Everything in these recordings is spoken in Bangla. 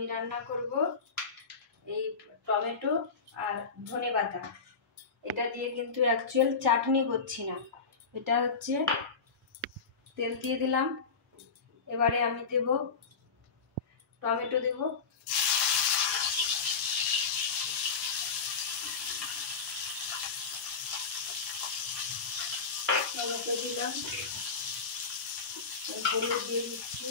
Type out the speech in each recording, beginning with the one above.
আমি রান্না করব এই টমেটো আর ধনেপাতা। এটা দিয়ে কিন্তু অ্যাকচুয়াল চাটনি করছি না, এটা হচ্ছে তেল দিয়ে দিলাম। এবারে আমি দেব টমেটো, দেব টমেটো দিলাম, হলুদ দিয়ে দিচ্ছি,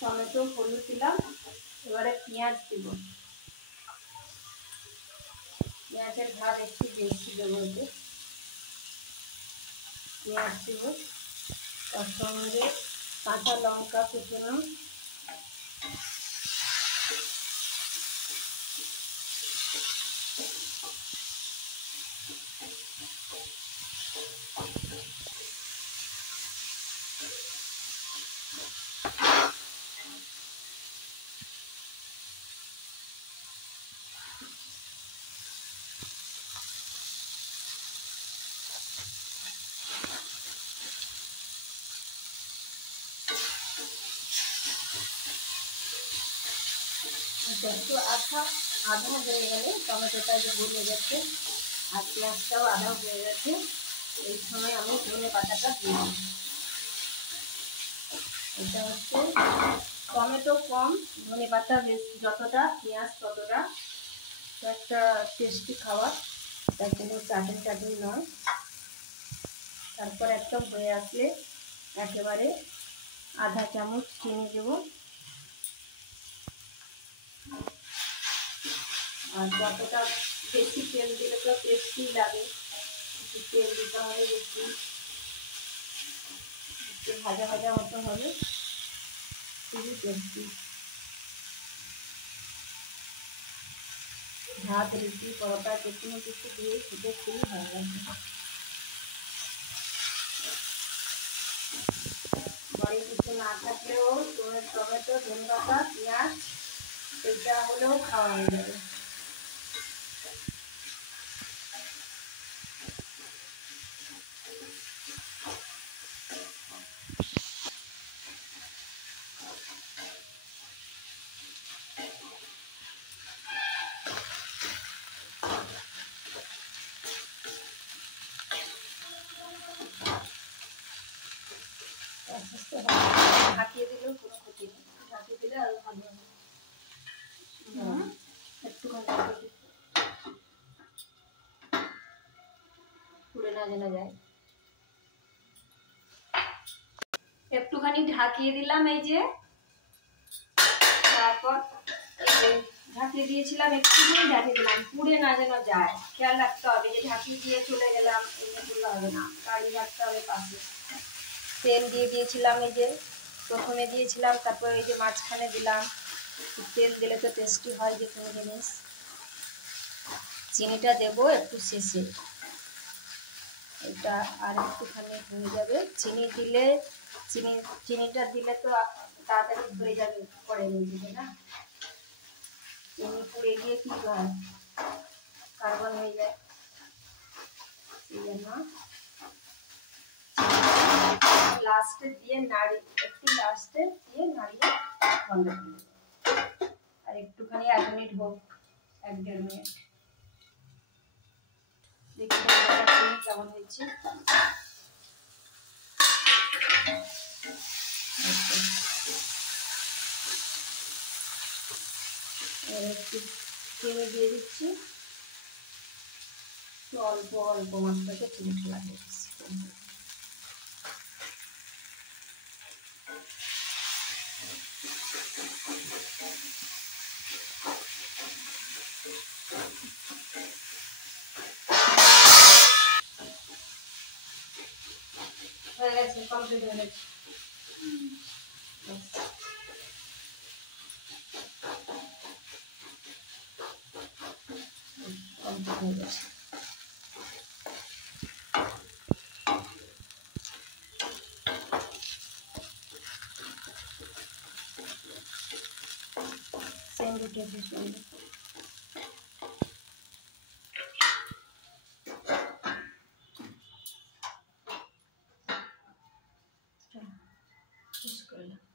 টমেটো হলুদ দিলাম। এবারে পেঁয়াজ দিব, পেঁয়াজের ঝাল একটু বেশি দেবো, পেঁয়াজ দেব, তার সঙ্গে কাঁচা লঙ্কা কুচনো, একটু আধা হয়ে গেলে টমেটোটা যে গলে গেছে আর পেঁয়াজটাও আধা হয়ে গেছে, এই সময় আমি ধনেপাতাটা দিই। এটা হচ্ছে টমেটো কম, ধনেপাতা বেশি, যতটা পেঁয়াজ ততটা একটা টেস্টি খাবার, তার কোনো চাটনি চাটনি নয়। তারপর একদম হয়ে আসলে একেবারে আধা চামচ চিনি দেব, আর যতটা বেশি তেল দিলে তো টেস্টি লাগে, একটু তেল দিতে হবে বেশি, একটু ভাজা ভাজা মতো হবে, খুবই টেস্টি। ভাত, রুটি, পরোটা যে কোনো কিছু দিয়ে খেতে খুবই ভালো লাগে। বাড়ি কিছু না থাকলেও টমেটো, ধনেপাতা, পেঁয়াজ এটা হলেও খাওয়া হয়ে যাবে। ঢাকিয়ে দিলেও কোনো ক্ষতি নেই, ঢাকিয়ে দিলে আরো ভালো হবে। একটুখানি পুড়ে না যেন যায়, একটুখানি ঢাকিয়ে দিলাম এই যে, তারপর ঢাকিয়ে দিয়েছিলাম, একটুখানি ঢাকিয়ে দিলাম, পুড়ে না যেন যায়, খেয়াল রাখতে হবে যে ঢাকিয়ে দিয়ে চলে গেলাম এমনি করলে হবে না, কাড়ি রাখতে হবে পাশে। তেল দিয়ে দিয়েছিলাম, এই যে প্রথমে দিয়েছিলাম, তারপর এই যে মাঝখানে দিলাম। তেল দিলে তো টেস্টি হয় যে কোনো জিনিস। চিনিটা দেবো একটু শেষে, এটা আর একটুখানি হয়ে যাবে। চিনিটা দিলে তো তাড়াতাড়ি ধরে যাবে, পরে নিয়ে না, চিনি পুড়ে গিয়ে কি হয়, কার্বন হয়ে যায়, সেই জন্য লাস্টে দিয়ে নাড়িয়ে বন্ধ করে দেবো। আর একটুখানি 1 মিনিট হোক, 1-1.5 মিনিট, দেখি কেমন হয়েছে। একটু চিনি দিয়ে দিচ্ছি, অল্প অল্প মাত্রাতে চিনিটা লাগিয়ে দিচ্ছি। হয়ে গেছে, কমপ্লিট হয়ে গেছে। কমপ্লিট হয়ে গেছে। তেল ঢুকেছে সুন্দর। শেষ করলাম।